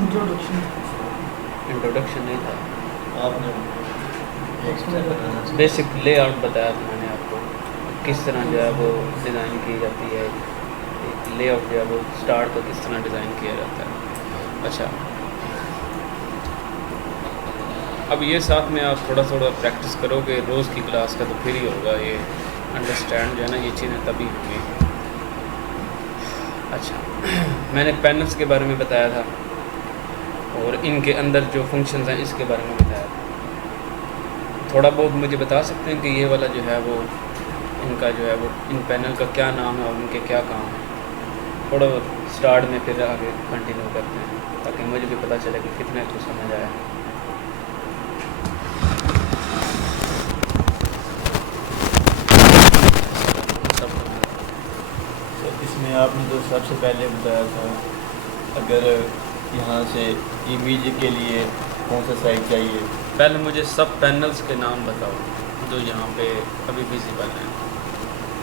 Introduction नहीं था, आपने बेसिक लेआउट बताया था मैंने आपको, किस तरह जो है वो डिज़ाइन की जाती है, एक लेआउट जो है वो स्टार्ट को किस तरह डिज़ाइन किया जाता है। अच्छा, अब ये साथ में आप थोड़ा थोड़ा प्रैक्टिस करोगे रोज़ की क्लास का, तो फिर ही होगा ये अंडरस्टैंड जो है ना, ये चीज़ें तभी होंगी। अच्छा, मैंने पैनल्स के बारे में बताया था और इनके अंदर जो फंक्शंस हैं इसके बारे में बताया था। थोड़ा बहुत मुझे बता सकते हैं कि ये वाला जो है वो इनका जो है वो इन पैनल का क्या नाम है और इनके क्या काम है? थोड़ा बहुत स्टार्ट में, फिर आगे कंटिन्यू करते हैं ताकि मुझे भी पता चले कि कितने को समझ आया। तो इसमें आपने तो सबसे पहले बताया था, अगर यहाँ से इमेज के लिए कौन सा साइज चाहिए। पहले मुझे सब पैनल्स के नाम बताओ जो यहाँ पे अभी विजिबल हैं।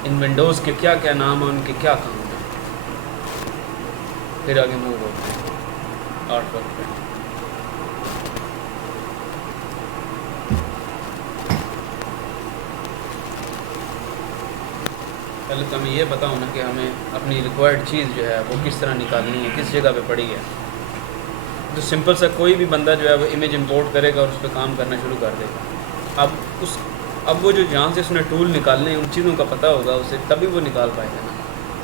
इन विंडोज़ के क्या क्या नाम हैं, उनके क्या काम हैं, फिर आगे मूव होते हैं आर्टवर्क पे। पहले तो हमें ये बताओ ना कि हमें अपनी रिक्वायर्ड चीज़ जो है वो किस तरह निकालनी है, किस जगह पे पड़ी है। तो सिंपल सा कोई भी बंदा जो है वो इमेज इंपोर्ट करेगा और उस पर काम करना शुरू कर देगा। अब वो जो जहाँ से उसने टूल निकालने हैं उन चीज़ों का पता होगा उसे, तभी वो निकाल पाएगा ना।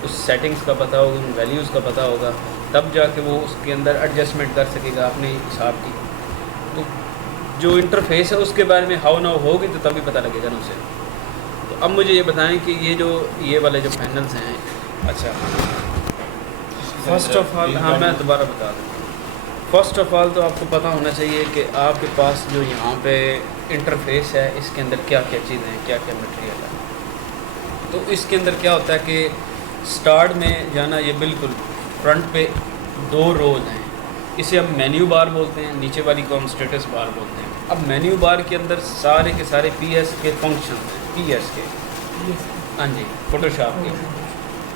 उस सेटिंग्स का पता होगा, उन वैल्यूज़ का पता होगा, तब जाके वो उसके अंदर एडजस्टमेंट कर सकेगा अपने हिसाब की। तो जो इंटरफेस है उसके बारे में हाउ नाउ होगी तो तभी पता लगेगा ना उसे। तो अब मुझे ये बताएं कि ये वाले जो पैनल्स हैं, अच्छा फर्स्ट ऑफ ऑल, हाँ मैं दोबारा बता दूँ। फर्स्ट ऑफ ऑल तो आपको पता होना चाहिए कि आपके पास जो यहाँ पे इंटरफेस है इसके अंदर क्या क्या चीज़ें हैं, क्या क्या मटेरियल है। तो इसके अंदर क्या होता है कि स्टार्ट में जाना, ये बिल्कुल फ्रंट पे 2 रोज़ हैं, इसे हम मेन्यू बार बोलते हैं, नीचे वाली को हम स्टेटस बार बोलते हैं। अब मेन्यू बार के अंदर सारे के सारे पीएस के फंक्शन हैं, पीएस के, हाँ जी,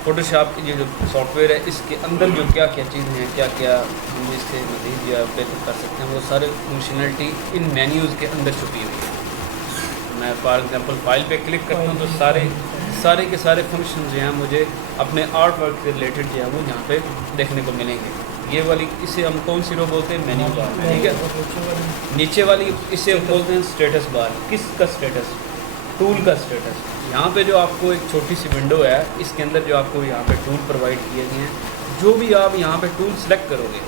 फोटोशॉप की जो सॉफ्टवेयर है इसके अंदर जो क्या क्या चीज़ें हैं, क्या क्या हम इससे मज़ीद या बेहतर कर सकते हैं, वो सारे फंक्शनलिटी इन मेन्यूज़ के अंदर छुपी हुई है। मैं फॉर एग्जांपल फाइल पे क्लिक करता हूँ तो सारे के सारे फंक्शन जो हैं मुझे अपने आर्ट वर्क से रिलेटेड जो है वो यहाँ पे देखने को मिलेंगे। ये वाली, इसे हम कौन सी रो बोलते हैं? मेन्यू बार, ठीक है। नीचे वाली इसे हम बोलते हैं स्टेटस बार। किसका स्टेटस? टूल का स्टेटस। यहाँ पे जो आपको एक छोटी सी विंडो है, इसके अंदर जो आपको यहाँ पे टूल प्रोवाइड किए गए हैं, जो भी आप यहाँ पे टूल सेलेक्ट करोगे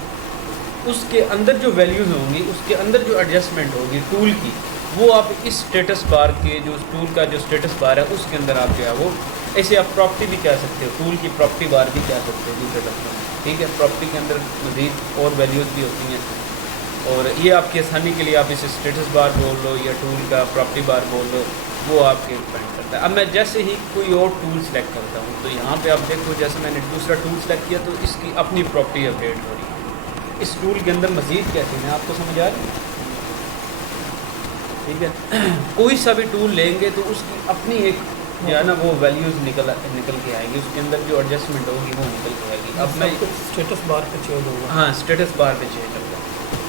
उसके अंदर जो वैल्यूज़ होंगी, उसके अंदर जो एडजस्टमेंट होगी टूल की, वो आप इस स्टेटस बार के जो टूल का जो स्टेटस बार है उसके अंदर आप जो है वो, ऐसे आप प्रॉपर्टी भी कह सकते हो, टूल की प्रॉपर्टी बार भी कह सकते हो दूसरे लफ्ज़ों में, ठीक है। प्रॉपर्टी के अंदर मज़ीद और वैल्यूज़ भी होती हैं, और ये आपकी आसानी के लिए आप इसे स्टेटस बार बोल लो या टूल का प्रॉपर्टी बार बोल लो, वो आपके डिपेंड करता है। अब मैं जैसे ही कोई और टूल सेलेक्ट करता हूँ तो यहाँ पे आप देखो, जैसे मैंने दूसरा टूल सेलेक्ट किया तो इसकी अपनी प्रॉपर्टी अपडेट हो रही है। इस टूल के अंदर मज़ीद क्या चीज़ें हैं आपको समझ आ रही है? ठीक है। कोई सा भी टूल लेंगे तो उसकी अपनी एक जो है ना वो वैल्यूज़ निकल के आएगी, उसके अंदर जो एडजस्टमेंट होगी वो निकल के आएगी। अब मैं स्टेटस बार पे चेंज होगा। हाँ, स्टेटस बार पे चेंज होगा।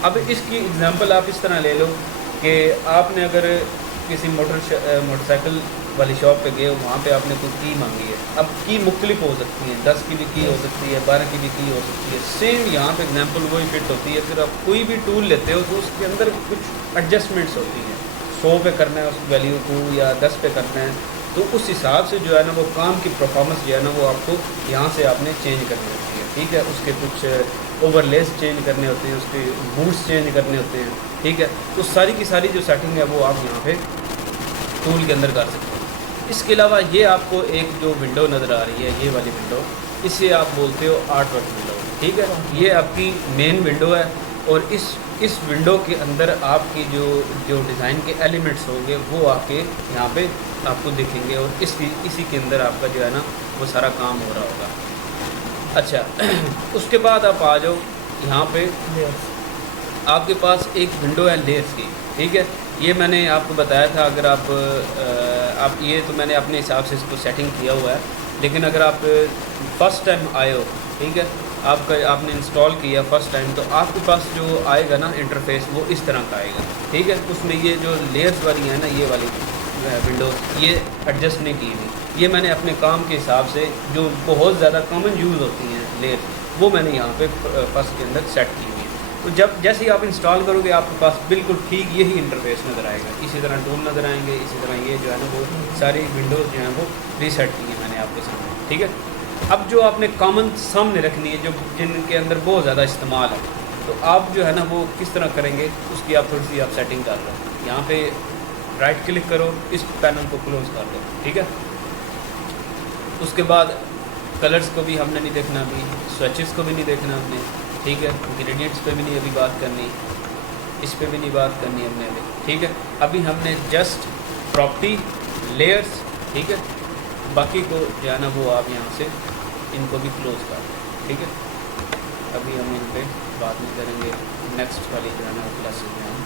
अब इसकी एग्जांपल आप इस तरह ले लो कि आपने अगर किसी मोटरसाइकिल वाली शॉप पे गए, वहाँ पे आपने कोई की मांगी है। अब की मुख्तलिफ हो सकती है, 10 की भी की हो सकती है, 12 की भी की हो सकती है। सेम यहाँ पे एग्जांपल वही फिट होती है। फिर आप कोई भी टूल लेते हो तो उसके अंदर कुछ एडजस्टमेंट्स होती हैं, 100 पे करना है उस वैल्यू को या 10 पे करना है, तो उस हिसाब से जो है ना वो काम की परफॉर्मेंस जो है ना वो आपको यहाँ से आपने चेंज करनी होती है, ठीक है। उसके कुछ ओवरलेस चेंज करने होते हैं, उसके बूट्स चेंज करने होते हैं, ठीक है। तो सारी की सारी जो सेटिंग है वो आप यहाँ पे टूल के अंदर कर सकते हैं। इसके अलावा ये आपको एक जो विंडो नज़र आ रही है, ये वाली विंडो, इसे आप बोलते हो आर्टवर्क विंडो, ठीक है। ये आपकी मेन विंडो है और इस विंडो के अंदर आपकी जो डिज़ाइन के एलिमेंट्स होंगे वो आपके यहाँ पे आपको दिखेंगे और इसी के अंदर आपका जो है ना वो सारा काम हो रहा होगा। अच्छा, उसके बाद आप आ जाओ यहाँ पे, आपके पास एक विंडो है लेयर्स की, ठीक है। ये मैंने आपको बताया था, अगर आप ये तो मैंने अपने हिसाब से इसको सेटिंग किया हुआ है, लेकिन अगर आप फर्स्ट टाइम आए हो, ठीक है, आपने इंस्टॉल किया फर्स्ट टाइम, तो आपके पास जो आएगा ना इंटरफेस वो इस तरह का आएगा, ठीक है। उसमें ये जो लेयर्स वाली है ना, ये वाली विंडोज़ ये एडजस्ट नहीं की हुई, ये मैंने अपने काम के हिसाब से जो बहुत ज़्यादा कॉमन यूज़ होती हैं लेयर्स, वो मैंने यहाँ पे फर्स्ट के अंदर सेट की हुई है। तो जब जैसे ही आप इंस्टॉल करोगे आपके पास बिल्कुल ठीक यही इंटरफेस नज़र आएगा, इसी तरह टूल नज़र आएंगे, इसी तरह ये जो है ना वो सारी विंडोज़ जो हैं वो रीसेट की है मैंने आपके सामने, ठीक है। अब जो आपने कॉमन सामने रखनी है जो जिनके अंदर बहुत ज़्यादा इस्तेमाल है, तो आप जो है ना वो किस तरह करेंगे उसकी आप थोड़ी सी आप सेटिंग कर लो। यहाँ पे राइट क्लिक करो, इस पैनल को क्लोज़ कर दो, ठीक है। उसके बाद कलर्स को भी हमने नहीं देखना, अभी स्विचेस को भी नहीं देखना हमने, ठीक है। इंग्रेडिएंट्स पे भी नहीं अभी बात करनी, इस पे भी नहीं बात करनी हमने अभी, ठीक है। अभी हमने जस्ट प्रॉपर्टी लेयर्स, ठीक है, बाकी को जो है ना वो आप यहाँ से इनको भी क्लोज़ कर दें, ठीक है। अभी हम इन पर बात नहीं करेंगे, नेक्स्ट वाली जो है ना क्लासेस में हम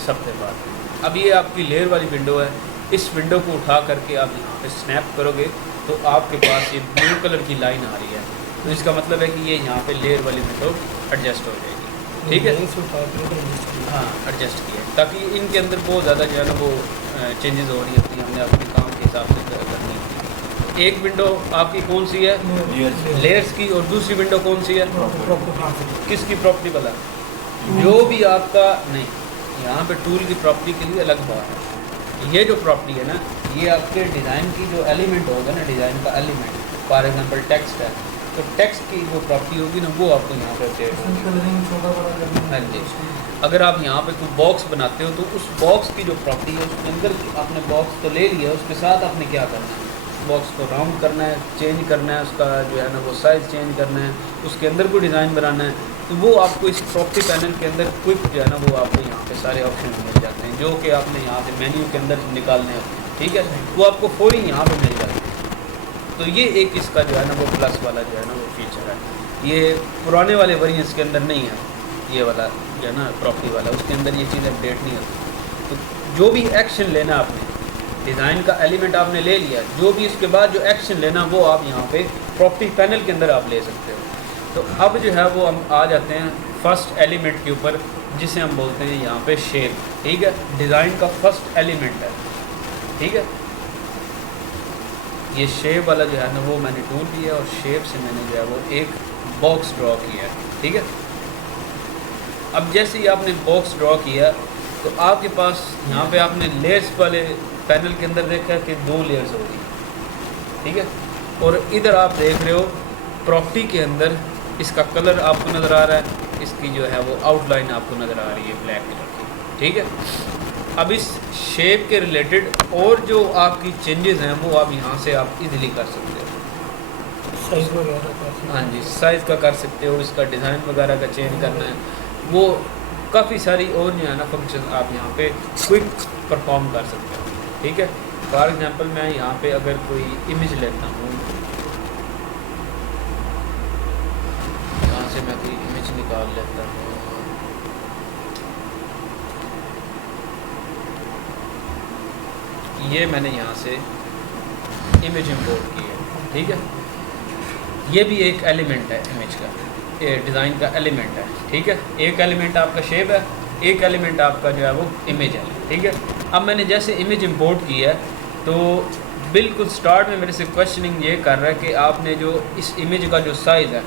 सब पे बात करेंगे। अब ये आपकी लेयर वाली विंडो है, इस विंडो को उठा करके आप यहाँ पे स्नैप करोगे तो आपके पास ये ब्लू कलर की लाइन आ रही है, तो इसका मतलब है कि ये यहाँ पे लेयर वाली विंडो एडजस्ट हो जाएगी, ठीक है। हाँ एडजस्ट किया, ताकि इनके अंदर बहुत ज़्यादा जो है ना वो चेंजेस हो रही होती हैं, हमने अपने काम के हिसाब से करनी होती है। एक विंडो आपकी कौन सी है, लेयर्स की, और दूसरी विंडो कौन सी है, किसकी प्रॉपर्टी वाला, जो भी आपका नहीं, यहाँ पे टूल की प्रॉपर्टी के लिए अलग बात है। ये जो प्रॉपर्टी है ना, ये आपके डिज़ाइन की जो एलिमेंट होगा ना, डिज़ाइन का एलिमेंट, फॉर एग्जांपल टेक्स्ट है, तो टेक्स्ट की जो प्रॉपर्टी होगी ना वो आपको यहाँ पे अपडेट होगी। हाँ जी, अगर आप यहाँ पे कोई बॉक्स बनाते हो तो उस बॉक्स की जो प्रॉपर्टी है उसके अंदर आपने बॉक्स तो ले लिया, उसके साथ आपने क्या करना है, बॉक्स को राउंड करना है, चेंज करना है, उसका जो है ना वो साइज़ चेंज करना है, उसके अंदर कोई डिज़ाइन बनाना है, तो वो आपको इस प्रॉपर्टी पैनल के अंदर क्विक जो है ना वो आपको यहाँ पे सारे ऑप्शन मिल जाते हैं, जो कि आपने यहाँ से मेन्यू के अंदर निकालने होते हैं, ठीक है। वो आपको फौरी यहाँ पे मिल जाते हैं। तो ये एक इसका जो है ना वो प्लस वाला जो है ना वो फीचर है, ये पुराने वाले वेरिएंट्स के अंदर नहीं है, ये वाला जो है ना प्रॉपर्टी वाला, उसके अंदर ये चीज़ अपडेट नहीं होती। तो जो भी एक्शन लेना आपने, डिज़ाइन का एलिमेंट आपने ले लिया, जो भी इसके बाद जो एक्शन लेना वो आप यहाँ पे प्रॉपर्टी पैनल के अंदर आप ले सकते हो। तो अब जो है वो हम आ जाते हैं फर्स्ट एलिमेंट के ऊपर, जिसे हम बोलते हैं यहाँ पे शेप, ठीक है। डिज़ाइन का फर्स्ट एलिमेंट है, ठीक है। ये शेप वाला जो है ना वो मैंने टूल लिया और शेप से मैंने जो है वो एक बॉक्स ड्रॉ किया, ठीक है। अब जैसे ही आपने बॉक्स ड्रॉ किया तो आपके पास यहाँ पे आपने लेयर्स वाले पैनल के अंदर देखा कि 2 लेयर्स होगी, ठीक है। और इधर आप देख रहे हो प्रॉपर्टी के अंदर इसका कलर आपको नज़र आ रहा है, इसकी जो है वो आउटलाइन आपको नज़र आ रही है ब्लैक कलर की, ठीक है। अब इस शेप के रिलेटेड और जो आपकी चेंजेस हैं वो आप यहाँ से आप इजीली कर सकते हो, साइज वगैरह। हाँ जी, साइज़ का कर सकते हो, इसका डिज़ाइन वगैरह का चेंज करना है, वो काफ़ी सारी और जो है ना फंक्शन आप यहाँ पे क्विक परफॉर्म कर सकते हो, ठीक है। फॉर एग्जांपल मैं यहाँ पे अगर कोई इमेज लेता हूँ, यहाँ से मैं कोई इमेज निकाल लेता हूँ, ये मैंने यहाँ से इमेज इंपोर्ट की है, ठीक है। ये भी एक एलिमेंट है इमेज का, डिज़ाइन का एलिमेंट है, ठीक है। एक एलिमेंट आपका शेप है, एक एलिमेंट आपका जो है वो इमेज है, ठीक है। अब मैंने जैसे इमेज इंपोर्ट की है तो बिल्कुल स्टार्ट में मेरे से क्वेश्चनिंग ये कर रहा है कि आपने जो इस इमेज का जो साइज़ है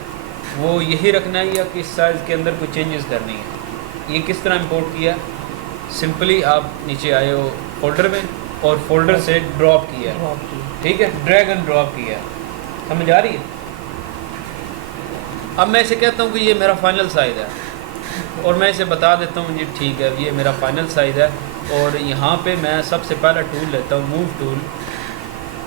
वो यही रखना है या कि इस साइज़ के अंदर कोई चेंजेस करनी है। ये किस तरह इंपोर्ट किया, सिंपली आप नीचे आए हो फोल्डर में और फोल्डर से ड्रॉप किया, ठीक है, ड्रैग एंड ड्रॉप किया, समझ आ रही है। अब मैं इसे कहता हूँ कि ये मेरा फाइनल साइज़ है और मैं इसे बता देता हूँ जी ठीक है ये मेरा फाइनल साइज़ है, और यहाँ पे मैं सबसे पहला टूल लेता हूँ मूव टूल,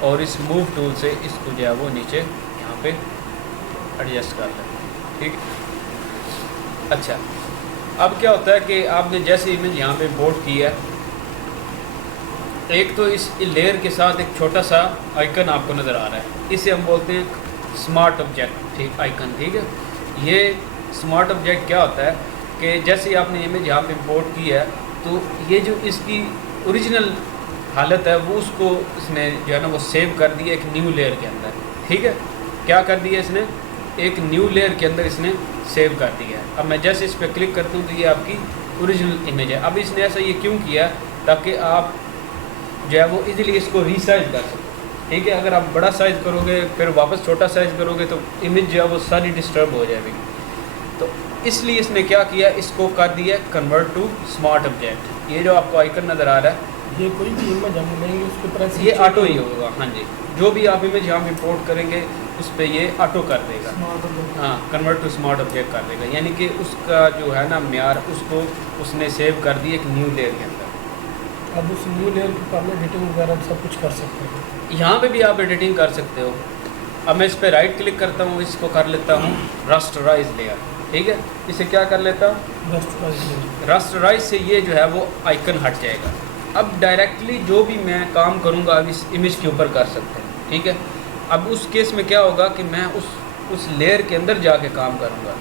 और इस मूव टूल से इसको जो है वो नीचे यहाँ पे एडजस्ट कर लेता हूँ, ठीक है। अच्छा, अब क्या होता है कि आपने जैसे इमेज यहाँ पे इंपोर्ट की है, एक तो इस लेयर के साथ एक छोटा सा आइकन आपको नज़र आ रहा है, इसे हम बोलते हैं स्मार्ट ऑब्जेक्ट, ठीक आइकन, ठीक है। ये स्मार्ट ऑब्जेक्ट क्या होता है कि जैसे ही आपने इमेज यहाँ पे इंपोर्ट की है तो ये जो इसकी ओरिजिनल हालत है वो उसको इसने जो है ना वो सेव कर दिया एक न्यू लेयर के अंदर, ठीक है। क्या कर दिया इसने, एक न्यू लेयर के अंदर इसने सेव कर दिया है। अब मैं जैसे इस पर क्लिक करता हूँ तो ये आपकी ओरिजिनल इमेज है। अब इसने ऐसा ये क्यों किया, ताकि आप जो है वो इजीली इसको रीसाइज कर सकें। ठीक है, अगर आप बड़ा साइज़ करोगे फिर वापस छोटा साइज़ करोगे तो इमेज जो है वो सारी डिस्टर्ब हो जाएगी। तो इसलिए इसने क्या किया, इसको कर दिया कन्वर्ट टू स्मार्ट ऑब्जेक्ट। ये जो आपको आइकन नज़र आ रहा है, ये कोई भी इमेज हम लेंगे उसके ऊपर ये ऑटो ही होगा। हाँ जी, जो भी आप इमेज यहाँ इंपोर्ट करेंगे उस पर ये ऑटो कर देगा। हाँ, कन्वर्ट टू स्मार्ट ऑब्जेक्ट कर देगा, यानी कि उसका जो है ना म्यार, उसको उसने सेव कर दिया एक न्यू लेयर के अंदर। अब उस न्यू लेयर के ऊपर एडिटिंग वगैरह सब कुछ कर सकते हैं। यहाँ पे भी आप एडिटिंग कर सकते हो। अब मैं इस पर राइट क्लिक करता हूँ, इसको कर लेता हूँ रास्टराइज लेयर। ठीक है, इसे क्या कर लेता हूँ, रास्टराइज से ये जो है वो आइकन हट जाएगा। अब डायरेक्टली जो भी मैं काम करूँगा अब इस इमेज के ऊपर कर सकते हैं। ठीक है, अब उस केस में क्या होगा कि मैं उस लेयर के अंदर जाके काम करूँगा,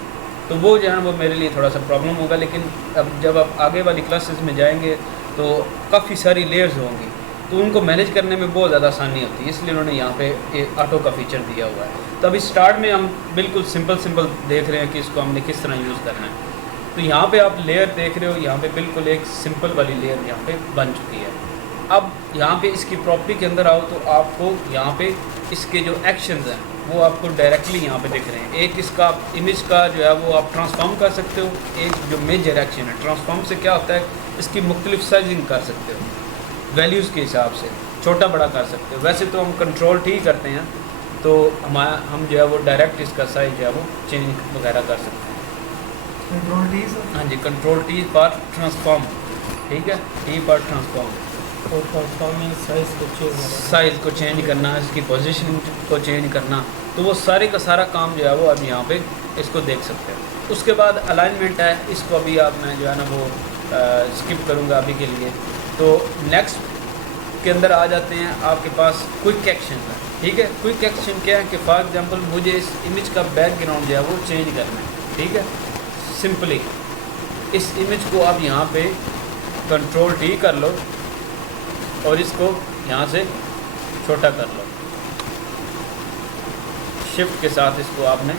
तो वो जो है वो मेरे लिए थोड़ा सा प्रॉब्लम होगा। लेकिन अब जब आप आगे वाली क्लासेस में जाएंगे तो काफ़ी सारी लेयर्स होंगी, तो उनको मैनेज करने में बहुत ज़्यादा आसानी होती है, इसलिए उन्होंने यहाँ पे ऑटो का फीचर दिया हुआ है। तो अभी स्टार्ट में हम बिल्कुल सिंपल देख रहे हैं कि इसको हमने किस तरह यूज़ करना है। तो यहाँ पे आप लेयर देख रहे हो, यहाँ पे बिल्कुल एक सिंपल वाली लेयर यहाँ पे बन चुकी है। अब यहाँ पे इसकी प्रॉपर्टी के अंदर आओ तो आपको यहाँ पे इसके जो एक्शंस हैं वो आपको डायरेक्टली यहाँ पे दिख रहे हैं। एक इसका इमेज का जो है वो आप ट्रांसफॉर्म कर सकते हो। एक जो मेजर एक्शन है, ट्रांसफॉर्म से क्या होता है, इसकी मुख्तलिफ साइजिंग कर सकते हो, वैल्यूज़ के हिसाब से छोटा बड़ा कर सकते हो। वैसे तो हम कंट्रोल टी करते हैं तो हम जो है वो डायरेक्ट इसका साइज जो है वो चेंज वगैरह कर सकते हैं। कंट्रोल टी हाँ जी, कंट्रोल टी फॉर ट्रांसफॉर्म। ठीक है, टी फॉर ट्रांसफॉर्म, और ट्रांसफॉर्मिंग साइज़ को चेंज करना, इसकी पोजीशन को चेंज करना, तो वो सारे का सारा काम जो है वो अब यहाँ पे इसको देख सकते हैं। उसके बाद अलाइनमेंट है, इसको अभी आप मैं जो है ना वो स्किप करूँगा अभी के लिए। तो नेक्स्ट के अंदर आ जाते हैं, आपके पास क्विक एक्शन है। ठीक है, क्विक एक्शन क्या है कि फॉर एग्जांपल मुझे इस इमेज का बैकग्राउंड जो है वो चेंज करना है। ठीक है, सिंपली इस इमेज को आप यहाँ पे कंट्रोल टी कर लो और इसको यहाँ से छोटा कर लो, शिफ्ट के साथ इसको आपने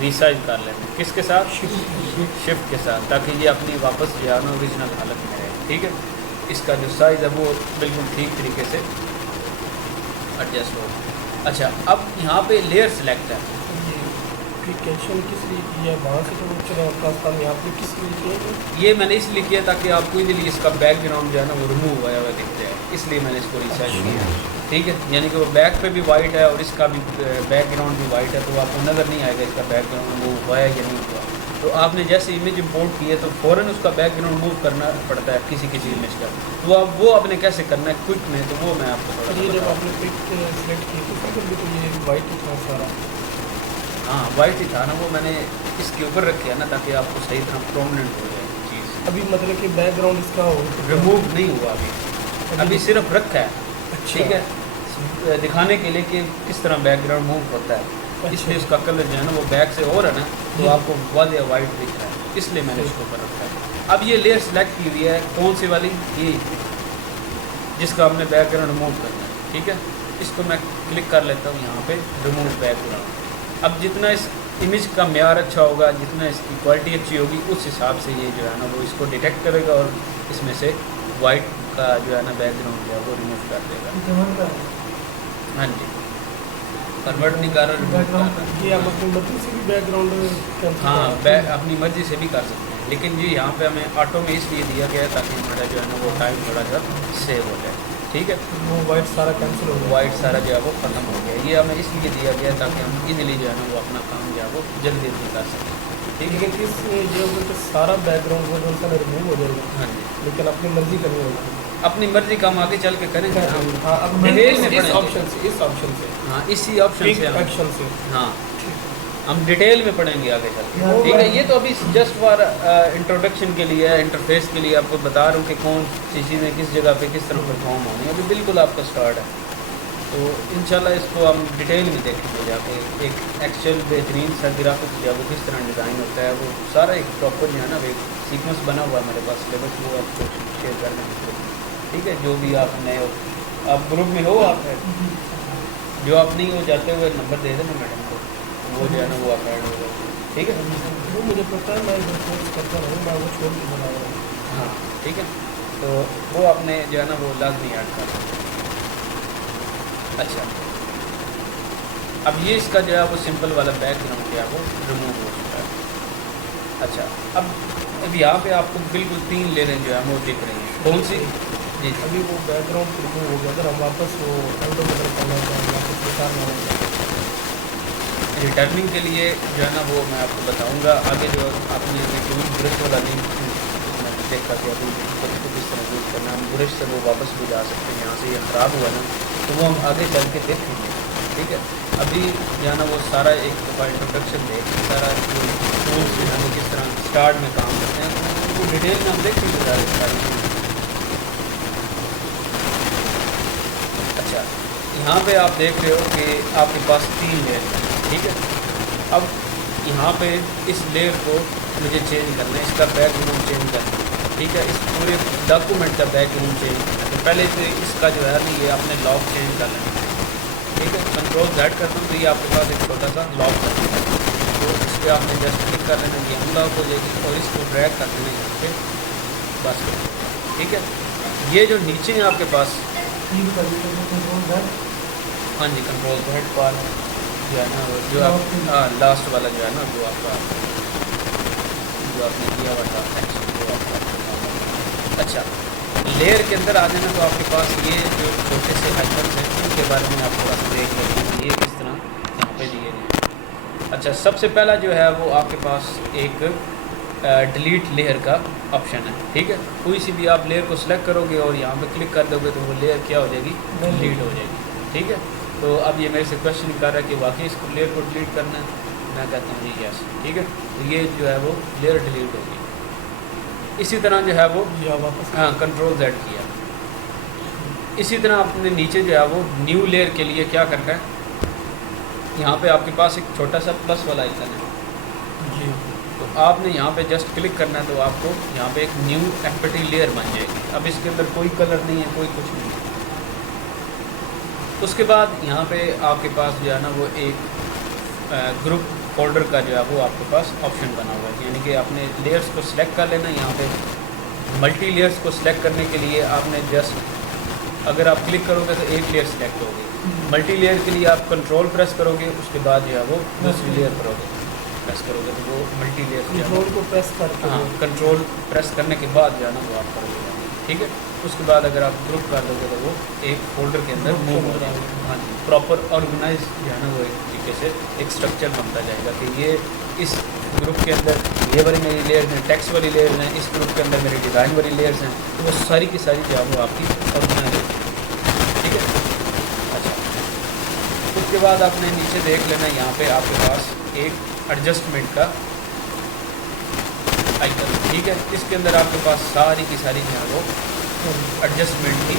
रिसाइज कर लेना। किसके साथ, शिफ्ट के साथ, ताकि ये अपनी वापस जो है ना ओरिजिनल हालत में रहे। ठीक है, इसका जो साइज़ है वो बिल्कुल ठीक तरीके से एडजस्ट हो। अच्छा, अब यहाँ पे लेयर सेलेक्ट है। एक्शन किस लिए किया है, वहाँ से तो चलो ट्रांसफॉर्म यहाँ पे किस लिए किया है? ये मैंने इसलिए किया ताकि आपको इजीली इसका बैकग्राउंड जो है ना वो रिमूव हुआ हुआ दिख जाए, इसलिए मैंने इसको रिसाइज किया। ठीक है, यानी कि वो बैक पे भी वाइट है और इसका भी बैकग्राउंड भी वाइट है, तो आपको नज़र नहीं आएगा इसका बैकग्राउंड वो हुआ है या नहीं हुआ। तो आपने जैसे इमेज इंपोर्ट की है तो फ़ौरन उसका बैकग्राउंड मूव करना पड़ता है किसी इमेज का। तो अब वो आपने कैसे करना है क्विक में, तो वो मैं आपको ये जब आपने पिक सेलेक्ट की तो फिर ये वाइट ही था सारा। हाँ, वाइट ही था ना, वो मैंने इसके ऊपर रखी है ना ताकि आपको सही तरह प्रोमिनेंट हो जाए चीज़। अभी मतलब कि बैकग्राउंड इसका हो रिमूव नहीं हुआ अभी सिर्फ रखा है। ठीक है, दिखाने के लिए कि किस तरह बैकग्राउंड मूव होता है। इसलिए उसका कलर जो है ना वो बैक से और है ना तो आपको वादिया वाइट दिख रहा है, इसलिए मैंने इसके ऊपर रखा है। अब ये लेयर सेलेक्ट की हुई है, कौन सी वाली, ये जिसका हमने बैकग्राउंड रिमूव करना है। ठीक है, इसको मैं क्लिक कर लेता हूँ यहाँ पे रिमूव बैकग्राउंड। अब जितना इस इमेज का म्यार अच्छा होगा, जितना इसकी क्वालिटी अच्छी होगी, उस हिसाब से ये जो है ना वो इसको डिटेक्ट करेगा और इसमें से वाइट का जो है ना बैकग्राउंड जो है वो रिमूव कर देगा। हाँ जी, कन्वर्ट नहीं कर रहा, ये आप अपनी मर्जी से भी बैकग्राउंड, हाँ अपनी मर्जी से भी कर सकते हैं, लेकिन जी यहाँ पे हमें ऑटो में इसलिए दिया गया है ताकि हमारा जो है ना वो टाइम थोड़ा सा सेव हो जाए। ठीक है, वो वाइट सारा कैंसिल हो गया, वाइट सारा जो है वो ख़त्म हो गया। ये हमें इसलिए दिया गया है ताकि हम इजीली जो है ना वो अपना काम जो है वो जल्दी कर सकें। ठीक है, लेकिन इस ये होगा कि सारा बैकग्राउंड वो जो सा रिमूव हो जाएगा। हाँ जी, लेकिन अपनी मर्जी करनी होगी, अपनी मर्जी का हम आगे चल के करेंगे। हाँ, अब डिटेल में इस ऑप्शन से हाँ इसी ऑप्शन से हम एक्शन से हाँ हम डिटेल में पढ़ेंगे आगे चल के। ठीक है, ये तो अभी जस्ट फॉर इंट्रोडक्शन के लिए है, इंटरफेस के लिए आपको बता रहा हूँ कि कौन सी चीज़ें किस जगह पे किस तरह परफॉर्म होनी है। अभी बिल्कुल आपका स्टार्ट है, तो इंशाल्लाह इसको हम डिटेल में देखेंगे जाके। एक एक्चुअल बेहतरीन सा ग्राफिक्स जो है वो किस तरह डिज़ाइन होता है, वो सारा एक प्रॉपर जो है ना एक सीक्वेंस बना हुआ है मेरे पास सिलेबस, वो आपको शेयर करना है। ठीक है, जो भी आप नए हो, आप ग्रुप में हो, आप जो आप नहीं हो जाते हुए नंबर दे देना मैडम को, वो जो है ना वो आप ऐड होगा, ठीक है। वो मुझे पता है, मैं इधर कोर्स करता रहूँ, मैं वो छोड़ के बना रहा हूँ। हाँ ठीक है, तो वो आपने जो है ना वो लाजमी ऐड करना। अच्छा, अब ये इसका जो है वो सिंपल वाला बैकग्राउंड जो है वो रिमूव हो चुका है। अच्छा, अब यहाँ पे आपको बिल्कुल 3 लेयरें जो है वो दिख रही हैं, कौन सी? जी अभी वो बैकग्राउंड रिमूव हो गया, अगर हम वापस वो एंडो बटन करना चाहें, वापस निकालना होगा। रिटर्निंग के लिए जो है ना वो मैं आपको बताऊंगा आगे। जो आपने टूल ब्रश वाला लिंक देखा कि अभी को किस तरह यूज़ करना, हम ब्रश से वो वापस भी जा सकते हैं। यहाँ से ये ख़राब हुआ ना तो वो हम आगे चल के देखेंगे, ठीक है। अभी जो है ना वो सारा एक दफ़ा इंट्रोडक्शन देख सारा जो टूल्स जो है वो किस तरह स्टार्ट में काम करते हैं वो डिटेल में हम देखेंगे सारे सारी। अच्छा, यहाँ पे आप देख रहे हो कि आपके पास 3 लेयर हैं, ठीक है। अब यहाँ पे इस लेयर को मुझे चेंज करना है, इसका बैकग्राउंड चेंज करना है, ठीक है। इस पूरे डॉक्यूमेंट का बैकग्राउंड चेंज करना है, तो पहले तो इसका जो है ना ये आपने लॉक चेंज कर लेना है, ठीक है। कंट्रोल Z करना तो ये आपके पास एक छोटा सा लॉक कर देना है, तो इस पर आपने जस्ट क्लिक कर लेना, ये अनलॉक हो जाएगी और इसको ड्रैग कर देना यहाँ पे बस, ठीक है। ये जो नीचे है आपके पास, हाँ जी, कंट्रोल Z पर जो है ना जो आप लास्ट वाला जो है ना वो आपका जो आपने किया हुआ था एक्शन वो आपका। अच्छा, लेयर के अंदर आ जाना तो आपके पास ये जो छोटे से आइकन्स हैं उनके बारे में आप थोड़ा सा देख लेते हैं, ये किस तरह यहाँ पे दिए गए। अच्छा, सबसे पहला जो है वो आपके पास एक डिलीट लेयर का ऑप्शन है, ठीक है। कोई सी भी आप लेयर को सिलेक्ट करोगे और यहाँ पे क्लिक कर दोगे तो वो लेयर क्या हो जाएगी, डिलीट हो जाएगी, ठीक है। तो अब ये मेरे से क्वेश्चन कर रहा है कि वाकई इसको लेयर को डिलीट करना है, मैं कहता हूँ जी यस, ठीक है। तो ये जो है वो लेयर डिलीट होगी। इसी तरह जो है वो वापस हाँ कंट्रोल Z किया। इसी तरह आपने नीचे जो है वो न्यू लेयर के लिए क्या करना है, यहाँ पे आपके पास एक छोटा सा प्लस वाला आइकन है जी, तो आपने यहाँ पे जस्ट क्लिक करना है, तो आपको यहाँ पे एक न्यू एक्टिविटी लेयर बन जाएगी। अब इसके अंदर कोई कलर नहीं है, कोई कुछ नहीं है। उसके बाद यहाँ पे आपके पास जो है ना वो एक ग्रुप फोल्डर का जो है वो आपके पास ऑप्शन बना हुआ है, यानी कि आपने लेयर्स को सिलेक्ट कर लेना। यहाँ पे मल्टी लेयर्स को सिलेक्ट करने के लिए आपने जस्ट अगर आप क्लिक करोगे तो एक लेयर सिलेक्ट होगी, मल्टी लेयर के लिए आप कंट्रोल प्रेस करोगे, उसके बाद जो है वो दूसरी लेयर प्रेस करोगे तो वो मल्टी लेयर कंट्रोल को प्रेस करके, हाँ कंट्रोल प्रेस करने के बाद जो है ना वो आप करोगे, ठीक है। उसके बाद अगर आप ग्रुप कर दोगे तो वो एक फोल्डर के अंदर मूव हो जाएगा। हाँ जी, प्रॉपर ऑर्गेनाइज जो है ना वो एक तरीके से एक स्ट्रक्चर बनता जाएगा कि ये इस ग्रुप के अंदर ये वाली मेरी लेयर्स हैं, टेक्स्ट वाली लेयर्स हैं, इस ग्रुप के अंदर मेरी डिज़ाइन वाली लेयर्स हैं, तो वो सारी की सारी जो है वो आपकी ऑर्गेनाइज होगी, ठीक है। अच्छा, उसके बाद आपने नीचे देख लेना, यहाँ पे आपके पास एक एडजस्टमेंट का आइकन, ठीक है। इसके अंदर आपके पास सारी की सारी जो है वो एडजस्टमेंट की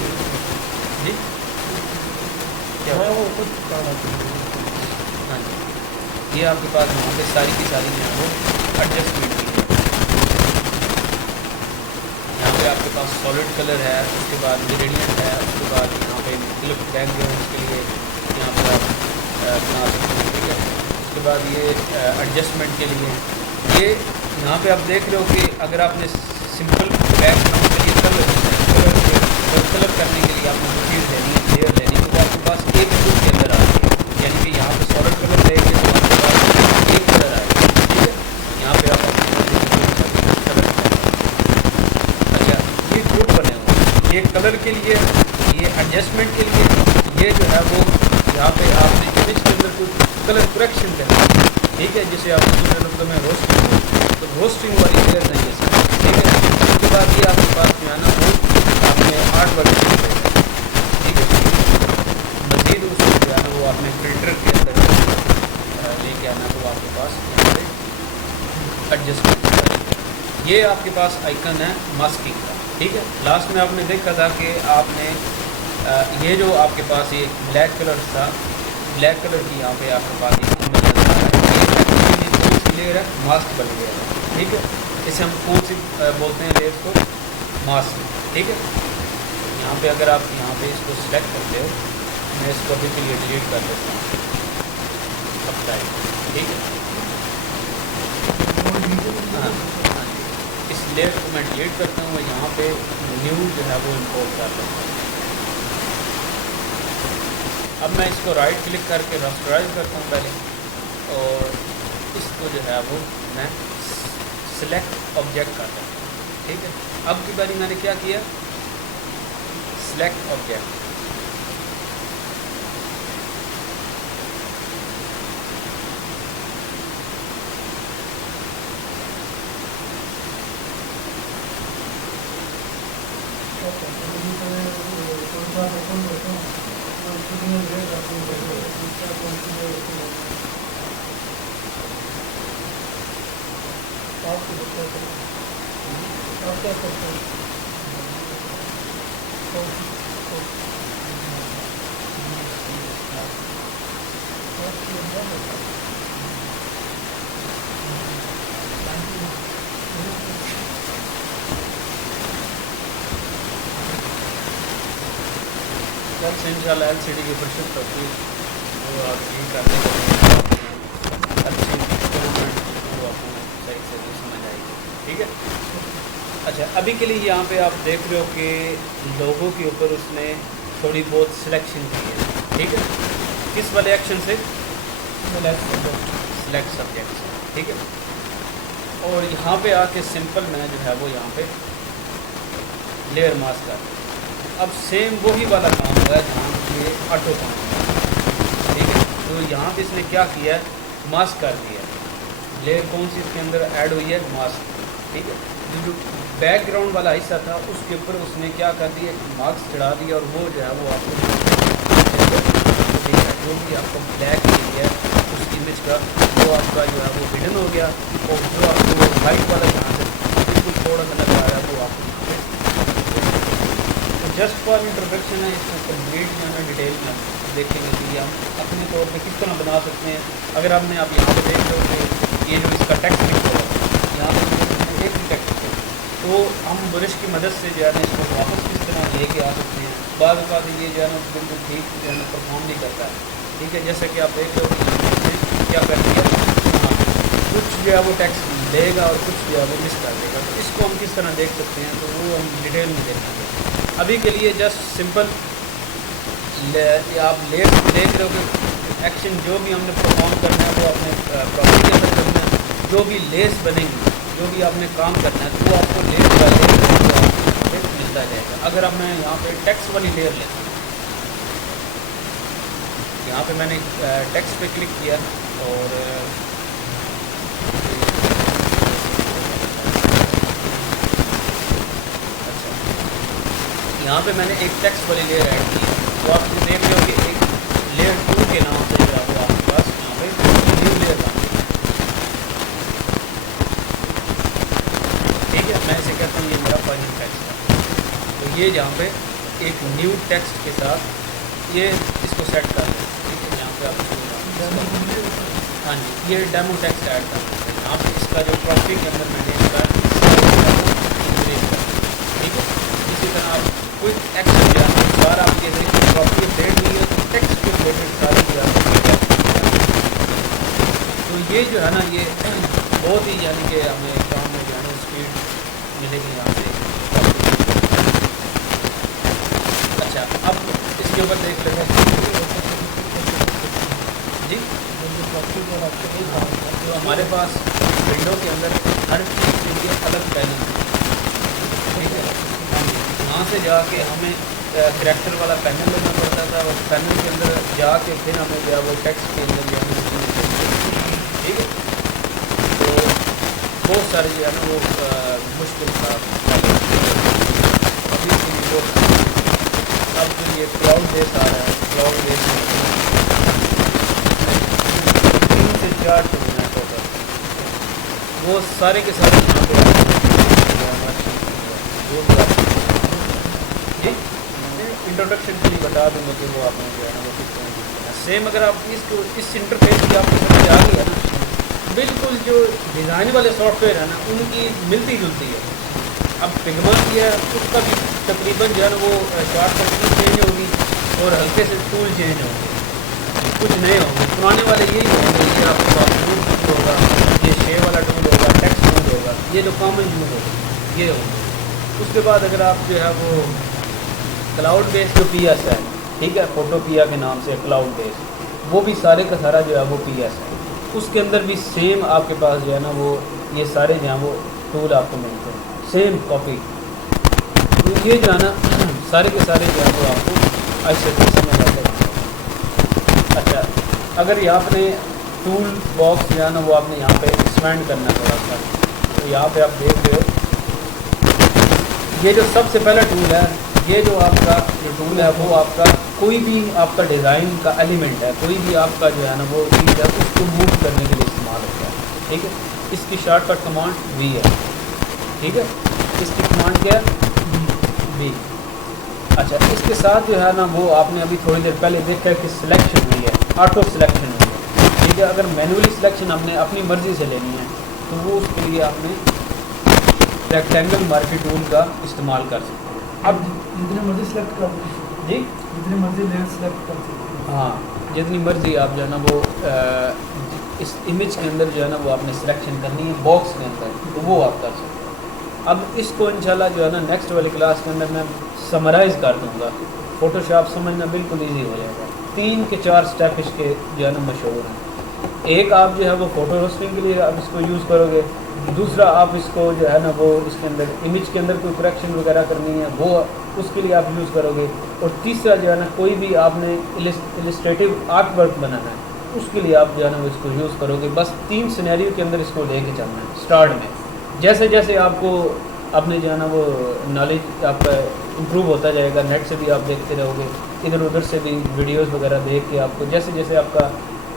जी क्या मैं वो कुछ करना चाहिए। हाँ जी, ये आपके पास वहाँ पे सारी की सारी जो है वो एडजस्टमेंट की है। यहाँ पे आपके पास सॉलिड कलर है, उसके बाद ग्रेडियंट है, उसके बाद यहाँ पे मुख्तलिफ बैकग्राउंड के लिए यहाँ पर आप बना सकते हैं, ठीक है। उसके बाद ये एडजस्टमेंट के लिए ये यहाँ पे आप देख रहे हो कि अगर आपने सिंपल बैकग्राउंड के लिए कलर करने के लिए आपने चीज़ लेनी है, लेयर लेनी है, तो आपके पास एक ग्रुप के अंदर आ रही है, यानी कि यहाँ पे सॉलिड कलर लेंगे तो आपके पास एक कलर आएगा, ठीक है। यहाँ पे आप अपने कलर, अच्छा ये ग्रुप बने हुए हैं, ये कलर के लिए, ये एडजस्टमेंट के लिए, ये जो है वो यहाँ पे आपने इमेज के अंदर कुछ कलर करेक्शन करना है, ठीक है, जिसे आप दूसरे लफ्ज़ों में रोस्टिंग, तो रोस्टिंग वाली लेयर नहीं है, ठीक है। उसके बाद ये आपके पास जो है ना वो आपने आर्ट वर्क, ठीक है। मज़ीद उसको जो है ना वो आपने फिल्टर के अंदर लेके आना, तो आपके पास यहाँ पे एडजस्टमेंट, ये आपके पास आइकन है मास्किंग का, ठीक है। लास्ट में आपने देखा था कि आपने ये जो आपके पास ये ब्लैक कलर था, ब्लैक कलर की यहाँ पे आपके पास लेयर है, मास्क बन गया है, ठीक है। इसे हम कौन सी बोलते हैं लेयर को, मास्क, ठीक है। यहाँ पे अगर आप यहाँ पे इसको सिलेक्ट करते हो, मैं इसको अभी के लिए डिलीट कर देता हूँ, अप्लाई, ठीक है। हाँ हाँ जी, इस लेयर को मैं डिलीट करता हूँ, यहाँ पे न्यू जो है वो इंपोर्ट कर लेता हूँ। अब मैं इसको राइट क्लिक करके रास्टराइज करता हूँ पहले, और इसको जो है वो मैं सिलेक्ट ऑब्जेक्ट कर देता हूँ, ठीक है। अब की बारी मैंने क्या किया, सिलेक्ट ऑब्जेक्ट, आप क्या करते हैं? कल से इंशाल्लाह LCD की ऊपर शिफ्ट होती है, वो आप यही करने के अच्छी इम्प्रूवमेंट वो आपको सही से भी समझ आएगी, ठीक है। अच्छा, अभी के लिए यहाँ पे आप देख रहे हो कि लोगों के ऊपर उसने थोड़ी बहुत सिलेक्शन की है, ठीक है। किस वाले एक्शन से, सिलेक्ट सब्जेक्ट से, ठीक है। और यहाँ पे आके सिंपल मैं जो है वो यहाँ पे लेयर मास्क कर, अब सेम वही वाला काम हुआ है जहाँ ये ऑटो काम है, ठीक है। तो यहाँ पे इसने क्या किया है, मास्क कर दिया, लेयर कौन सी इसके अंदर ऐड हुई है, मास्क, ठीक है। जो बैकग्राउंड वाला हिस्सा था उसके ऊपर उसने क्या कर दिया, मास्क चढ़ा दिया, और वो जो है वो आपको जो भी आपको ब्लैक एरिया है उस इमेज का वो आपका जो है वो हिडन हो गया, और जो आपको वाइट वाला जहाँ से बिल्कुल थोड़ा सा नजर आ रहा है वो आपको जस्ट फॉर इंट्रोडक्शन है, इसको कंप्लीट जो है डिटेल में देखेंगे कि हम अपने तौर पे किस तरह बना सकते हैं। अगर आपने आप यहाँ पे देख लो कि ये जो इसका टेक्स्ट लिखा हुआ है, यहाँ पे एक भी टेक्स्ट है, तो हम ब्रश की मदद से जो है ना इसको वापस किस तरह लेके आ सकते हैं। बाद का ये जो है ना बिल्कुल ठीक जो है ना परफॉर्म नहीं करता है, ठीक है। जैसे कि आप देख लो कि क्या कर दिया, हाँ कुछ जो है वो टेक्स्ट लेगा और कुछ जो है वो मिस कर देगा, तो इसको हम किस तरह देख सकते हैं, तो वो हम डिटेल में देखेंगे। अभी के लिए जस्ट सिंपल आप लेस देख रहे हो कि एक्शन जो भी हमने परफॉर्म करना है वो अपने प्रॉपर्टी के अंदर करना है, जो भी लेस बनेंगी, जो भी आपने काम करना है वो आपको लेस बाय लेस मिलता जाएगा। अगर अब मैं यहाँ पे टेक्स्ट वाली लेयर लेता हूँ, यहाँ पे मैंने टेक्स्ट पे क्लिक किया और यहाँ पे मैंने एक टेक्स्ट वाली लेयर ऐड की, तो आप देख रहे हो कि एक लेयर 2 के नाम से जो है वो आपके पास यहाँ पे न्यू लेयर बन गई, ठीक है। मैं इसे कहता हूँ ये मेरा फाइनल टेक्स्ट है, तो ये यहाँ पे एक न्यू टेक्स्ट के साथ ये इसको सेट कर दें, ठीक है। यहाँ पे आप हाँ जी, ये डेमो टेक्स्ट ऐड कर देते हैं, यहाँ पे इसका जो प्रॉपर्टी के अंदर मैंने इसका इंक्रीज कर, ठीक है। इसी तरह आप क्विक एक्शन जो है बार आप ये देखिए प्रॉपर्टी अपडेट हुई है, तो टेक्स्ट के रिलेटेड सारी जो है, तो ये जो है ना ये बहुत ही यानी कि हमें काम में जो है ना स्पीड मिलेगी यहाँ से। अच्छा, अब इसके ऊपर देख लेते हैं जी, तो हमारे पास विंडो के अंदर हर चीज़ के लिए अलग पैनल है, ठीक है। यहाँ से जाके हमें करैक्टर वाला पैनल लेना पड़ता था, और पैनल के अंदर जाके फिर हमें जो है वो टेक्स्ट के अंदर जो है, ठीक है। तो बहुत सारे जो है ना वो मुश्किल था अभी के लिए। अब तो ये क्लाउड बेस आ रहा है, क्लाउड बेस 3 से 4 चीज़ें हैं टोटल, वो सारे के सारे यहाँ पे जी इंट्रोडक्शन के लिए बता दूँगा कि वो आपने जो है ना वो किस तरह की सेम। अगर आप इसको इस इंटरफेस की आपको समझ आ गई है ना, बिल्कुल जो डिज़ाइन वाले सॉफ्टवेयर है ना उनकी मिलती जुलती है। अब फिग्मा की है उसका भी तकरीबन जो है ना वो शॉर्टकट की चेंज होगी और हल्के से टूल चेंज होंगे, कुछ नए होंगे, पुराने वाले यही होंगे। ये आपके पास टूल होगा, ये शेप वाला टूल होगा, टेक्स्ट टूल होगा, ये जो कॉमन यूज होगा ये होंगे। उसके बाद अगर आप जो है वो क्लाउड बेस्ड जो पी एस है, ठीक है, फोटोपिया के नाम से क्लाउड बेस्ड, वो भी सारे का सारा जो है वो पी एस है। उसके अंदर भी सेम आपके पास जो है ना वो ये सारे जो हैं वो टूल आपको मिलते हैं, सेम कॉपी। तो ये जो है ना सारे के सारे जो है वो आपको अच्छे से समझ आते हैं। अच्छा, अगर ये आपने टूल बॉक्स जो है ना वो आपने यहाँ पे एक्सपेंड करना है थोड़ा सा, तो यहाँ पे आप देख रहे हो ये जो सबसे पहला टूल है, ये जो आपका जो टूल है वो आपका कोई भी आपका डिज़ाइन का एलिमेंट है, कोई भी आपका जो है ना वो चीज़ है उसको मूव करने के लिए इस्तेमाल होता है, ठीक है। इसकी शॉर्टकट कमांड वी है, ठीक है। इसकी कमांड क्या है, वी। अच्छा, इसके साथ जो है ना वो आपने अभी थोड़ी देर पहले देखा है कि सिलेक्शन हुई है, ऑटो सिलेक्शन हुई है, ठीक है। अगर मैनुअली सिलेक्शन हमने अपनी मर्ज़ी से लेनी है तो वो उसके लिए आपने रेक्टेंगल मार्की टूल का इस्तेमाल कर सकते हैं। अब जितने मर्जी सेलेक्ट कर सकते जी, जितनी मर्जी लेयर सेलेक्ट कर सकते हैं। हाँ, जितनी मर्ज़ी आप जो है ना वो इस इमेज के अंदर जो है ना वो आपने सिलेक्शन करनी है बॉक्स के अंदर, तो वो आप कर सकते हैं। अब इसको इंशाल्लाह जो है ना नेक्स्ट वाली क्लास के अंदर मैं समराइज़ कर दूँगा, फ़ोटोशॉप समझना बिल्कुल ईजी हो जाएगा। 3 के 4 स्टेप इसके जो है ना मशहूर हैं। एक आप जो है वो फ़ोटो रोस्टिंग के लिए आप इसको यूज़ करोगे, दूसरा आप इसको जो है ना वो इसके अंदर इमेज के अंदर कोई करेक्शन वगैरह करनी है वो उसके लिए आप यूज़ करोगे, और तीसरा जो है ना कोई भी आपने इलिस्ट्रेटिव आर्ट वर्क बनाना है उसके लिए आप जो है ना वो इसको यूज़ करोगे। बस 3 सिनेरियो के अंदर इसको लेके चलना है स्टार्ट में। जैसे जैसे आपको अपने जो है ना वो नॉलेज आपका इम्प्रूव होता जाएगा, नेट से भी आप देखते रहोगे, इधर उधर से भी वीडियोस वगैरह देख के आपको जैसे जैसे आपका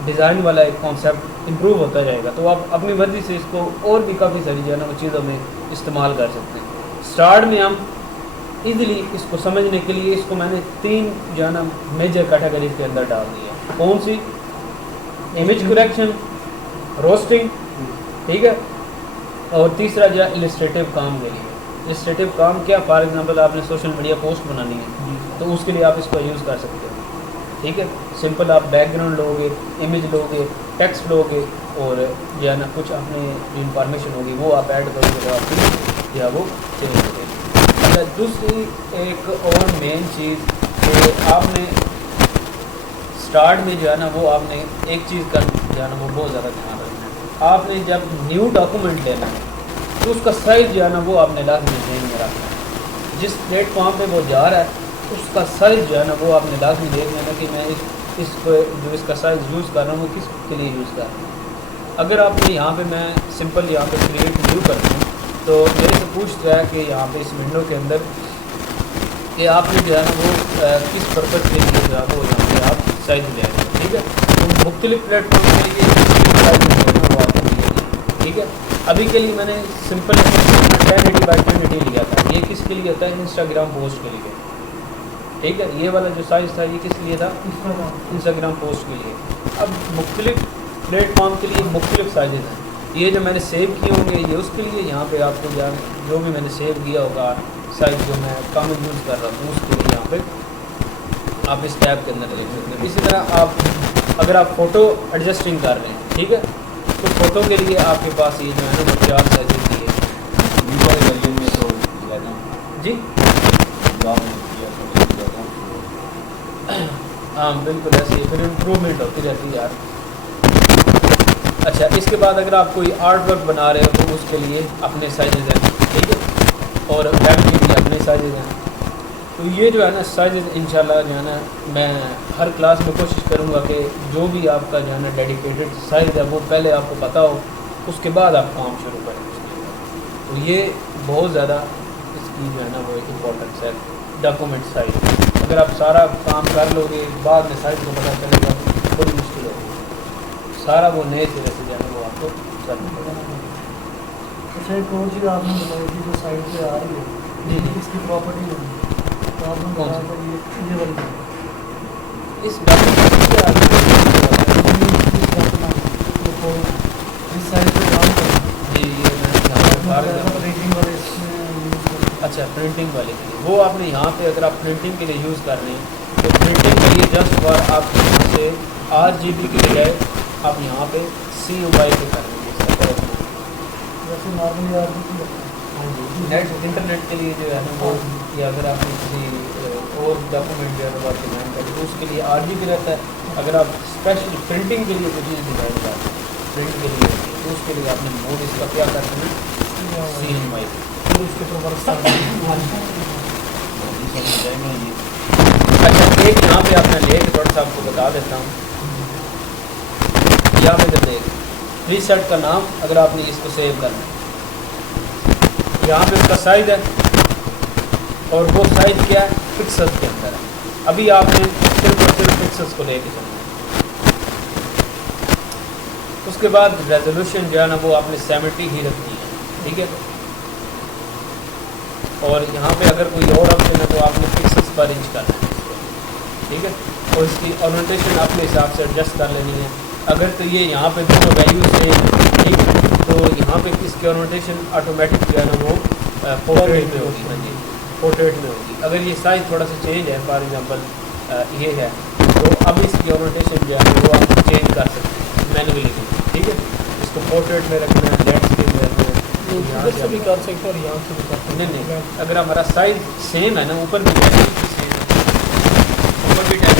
डिज़ाइन वाला एक कॉन्सेप्ट इम्प्रूव होता जाएगा तो आप अपनी मर्ज़ी से इसको और भी काफ़ी सारी जो है ना वो चीज़ों में इस्तेमाल कर सकते हैं। स्टार्ट में हम इजीली इसको समझने के लिए इसको मैंने 3 जो है ना मेजर कैटेगरीज के अंदर डाल दिया। कौन सी? इमेज करेक्शन, रोस्टिंग, ठीक है, और तीसरा जो है इलिस्ट्रेटिव काम के लिए। इलिस्ट्रेटिव काम क्या, फॉर एग्जांपल आपने सोशल मीडिया पोस्ट बनानी है तो उसके लिए आप इसको यूज़ कर सकते हो, ठीक है। सिंपल आप बैकग्राउंड लोगे, इमेज लोगे, टेक्स्ट लोगे और जो है ना कुछ अपने जो इंफॉर्मेशन होगी वो आप ऐड करोगे तो आपकी या वो चेंज हो गई। अच्छा, दूसरी एक और मेन चीज़ कि आपने स्टार्ट में जो है ना वो आपने एक चीज़ का जो है ना वो बहुत ज़्यादा ध्यान रखना है। आपने जब न्यू डॉक्यूमेंट लेना है तो उसका साइज़ जो है ना वो आपने लाजमी ध्यान में रखना है। जिस प्लेटफॉर्म पे वो जा रहा है उसका साइज़ जो है ना वो आपने लाजमी देख लेना कि मैं इसको जो इसका साइज़ यूज़ कर रहा हूँ वो किस के लिए यूज़ कर रहा हूँ। अगर आपने यहाँ पे मैं सिंपल यहाँ पे क्रिएट न्यू करता हूँ तो मेरे से पूछता है कि यहाँ पे इस विंडो के अंदर कि आपने जो है ना वो किस पर्पज़ के लिए जो है वो यहाँ पे आप साइज़ ले रहे हैं, ठीक है। तो मुख्तलिफ प्लेटफॉर्म के लिए साइज़ जो है ना वो आपको मिलेगी, ठीक है। अभी के लिए मैंने सिंपल 1080 बाई 1080 लिया था। ये किसके लिए होता है? इंस्टाग्राम पोस्ट के लिए, ठीक है। ये वाला जो साइज़ था ये किस लिए था? इंस्टाग्राम पोस्ट के लिए। अब मुख्तलिफ प्लेटफॉर्म के लिए मुख्तलिफ साइज़ हैं। ये जो मैंने सेव किए होंगे ये उसके लिए, यहाँ पे आपको जो भी मैंने सेव किया होगा साइज़ जो मैं कम यूज़ कर रहा हूँ उसके लिए यहाँ पे आप इस टैब के अंदर देख सकते हैं। इसी तरह आप अगर आप फ़ोटो एडजस्टिंग कर रहे हैं, ठीक है, तो फ़ोटो के लिए आपके पास ये जो है ना वो 4 साइज़ की है जी। हाँ बिल्कुल ऐसे ही फिर इम्प्रूवमेंट होती रहती है यार। अच्छा, इसके बाद अगर आप कोई आर्ट वर्क बना रहे हो तो उसके लिए अपने साइज़ हैं, ठीक है, और वेब के लिए अपने साइज़ हैं। तो ये जो है ना साइज़ इंशाल्लाह जो है ना मैं हर क्लास में कोशिश करूँगा कि जो भी आपका जो है ना डेडिकेटेड साइज़ है वो पहले आपको पता हो, उसके बाद आप काम शुरू करें उसके लिए। तो ये बहुत ज़्यादा इसकी जो है ना वो इम्पोर्टेंस है डॉक्यूमेंट साइज़। अगर आप सारा काम कर लोगे बाद में साइज़ को पता चलेगा बड़ी मुश्किल होगी, सारा वो नए सिरे से जो है ना वो आपको करना पड़ेगा। अच्छा, एक और चीज़ आपने बताई थी जो साइड पे आ रही है जी इसकी प्रॉपर्टी होगी, तो आपने बताया था ये वाली इस डॉक्यूमेंट इस साइड पे काम करना जी ये मैंने प्रिंटिंग वाले इसमें यूज़ करना। अच्छा प्रिंटिंग वाले के लिए वो आपने यहाँ पे अगर आप प्रिंटिंग के लिए यूज़ कर रहे हैं तो प्रिंटिंग के लिए जस्ट फॉर आप यहाँ से RGB की बजाय आप यहाँ पे CMY पे कर लेंगे इसका करेक्ट। वैसे नॉर्मली RGB हाँ जी, नेट इंटरनेट के लिए जो है ना वो, या अगर आपने किसी और डॉक्यूमेंट जो है ना आप डिज़ाइन करें तो उसके लिए RGB रहता है। अगर आप स्पेशल प्रिंटिंग के लिए कोई चीज़ डिज़ाइन करें प्रिंट के लिए तो उसके लिए आपने मोड इसका क्या करना है CMY। फिर उसके ऊपर अच्छा एक यहाँ पे आपने लेट थोड़ा सा आपको बता देता हूँ। यहाँ पे जब देख प्रीसेट का नाम अगर आपने इसको सेव करना है, यहाँ पे उसका साइज है और वो साइज क्या है पिक्सल्स के अंदर है। अभी आपने सिर्फ और सिर्फ पिक्सल्स को लेके चलना है। उसके बाद रेजोल्यूशन जो है ना वो आपने 70 ही रखनी है, ठीक है। और यहाँ पे अगर कोई और ऑप्शन है तो आपने पिक्सल्स पर इंच करना है, ठीक है। और इसकी ओरिएंटेशन अपने हिसाब से एडजस्ट कर लेनी है। अगर तो ये यहाँ पे दोनों वैल्यू से ठीक तो यहाँ पे इसकी ओरिएंटेशन ऑटोमेटिक जो है ना वो पोर्ट्रेट में होगी। हाँ जी, पोर्ट्रेट में होगी। अगर ये साइज थोड़ा सा चेंज है फॉर एग्जांपल ये है तो अब इसकी ओरिएंटेशन जो है वो आप चेंज कर सकते हैं मैनुअली, ठीक है। इसको पोर्ट्रेट में रखना है, लैंडस्केप में रखना है, इधर से भी कर सकते हैं और यहाँ से भी कर सकते हैं। नहीं अगर हमारा साइज सेम है ना ऊपर भी सेम है ऊपर भी टाइप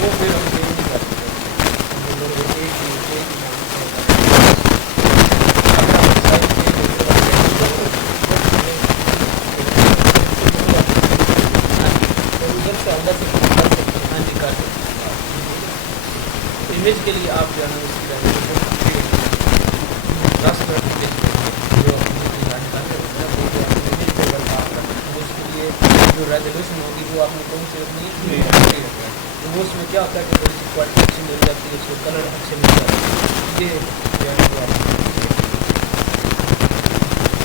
वो फिर हम चेंज नहीं कर सकते। इमेज के लिए आप जो है ना उसकी उसके लिए जो रेजोल्यूशन होगी वो आपने कौन सी रखनी है तो वो उसमें क्या होता है कि थोड़ी सी क्वालिटी अच्छी मिल जाती है, उसको कलर अच्छे मिल जाते हैं। ये जो है वो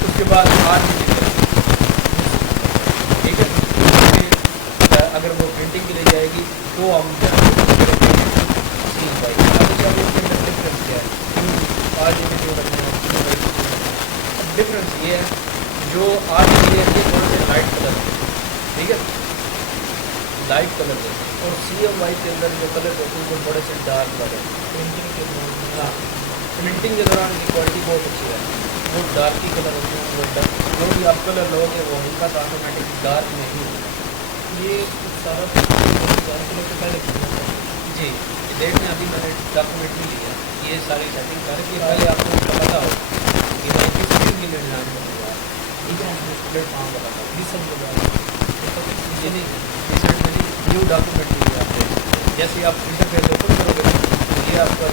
उसके बाद ठीक है। अगर वो प्रिंटिंग के लिए जाएगी तो हम डिफरेंस क्या है आज जो डिफरेंस ये है जो आज ये थोड़े से लाइट कलर है, ठीक है, लाइट कलर है। और CMY के अंदर जो कलर होते हैं वो थोड़े से डार्क कलर प्रिंटिंग के दौरान। हाँ, प्रिंटिंग के दौरान की क्वालिटी बहुत अच्छी है, वो डार्क ही कलर होते हैं। वो डार्क जो भी आप कलर लोगे वो हल्का सा ऑटोमेटिक डार्क में ही ये सारा पहले जी देख में अभी मैंने डॉक्यूमेंट नहीं लिया, ये सारी सेटिंग करके पहले आपको पता हो कि भाई किस चीज़ के लिए डिज़ाइन करूँगा, ठीक है। प्लेटफॉर्म का पता ये नहीं रिसेंट में न्यू डॉक्यूमेंट लिया आपने, जैसे आप इंटरफेस ओपन करोगे तो ये आपका